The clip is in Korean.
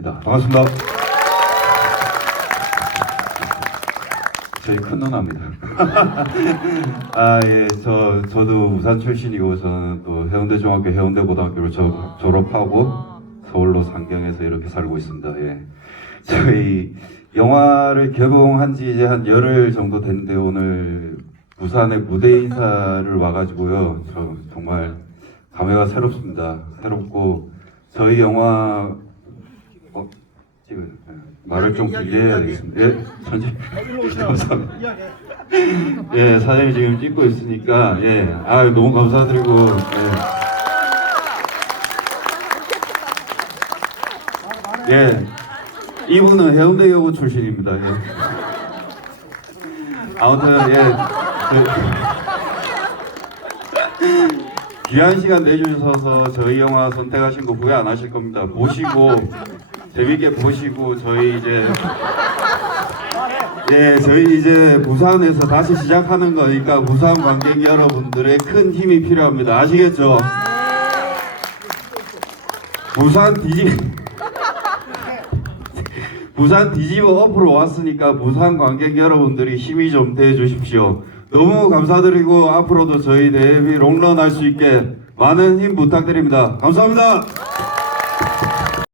반갑습니다. 저희 큰 누나입니다. 아, 예, 저, 저도 부산 출신이고, 저는 또 해운대 중학교, 해운대 고등학교를 저, 졸업하고, 서울로 상경해서 이렇게 살고 있습니다. 예. 저희 영화를 개봉한 지 이제 한 열흘 정도 됐는데, 오늘 부산에 무대 인사를 와가지고요. 저 정말 감회가 새롭습니다. 새롭고, 저희 영화, 어, 지금, 예, 말을 좀 길게 해야 되겠습니다. 예, 천지. 감사합니다. 예, 사장님 지금 찍고 있으니까, 예, 아 너무 감사드리고, 예. 예, 이분은 해운대 여고 출신입니다. 예. 아무튼, 예, 그, 귀한 시간 내주셔서 저희 영화 선택하신 거 후회 안 하실 겁니다. 보시고, 재밌게 보시고, 저희 이제, 예, 저희 이제 부산에서 다시 시작하는 거니까 부산 관객 여러분들의 큰 힘이 필요합니다. 아시겠죠? 부산 뒤집 부산 뒤집어 엎으로 왔으니까 부산 관객 여러분들이 힘이 좀돼 주십시오. 너무 감사드리고 앞으로도 저희 데뷔 롱런 할 수 있게 많은 힘 부탁드립니다. 감사합니다.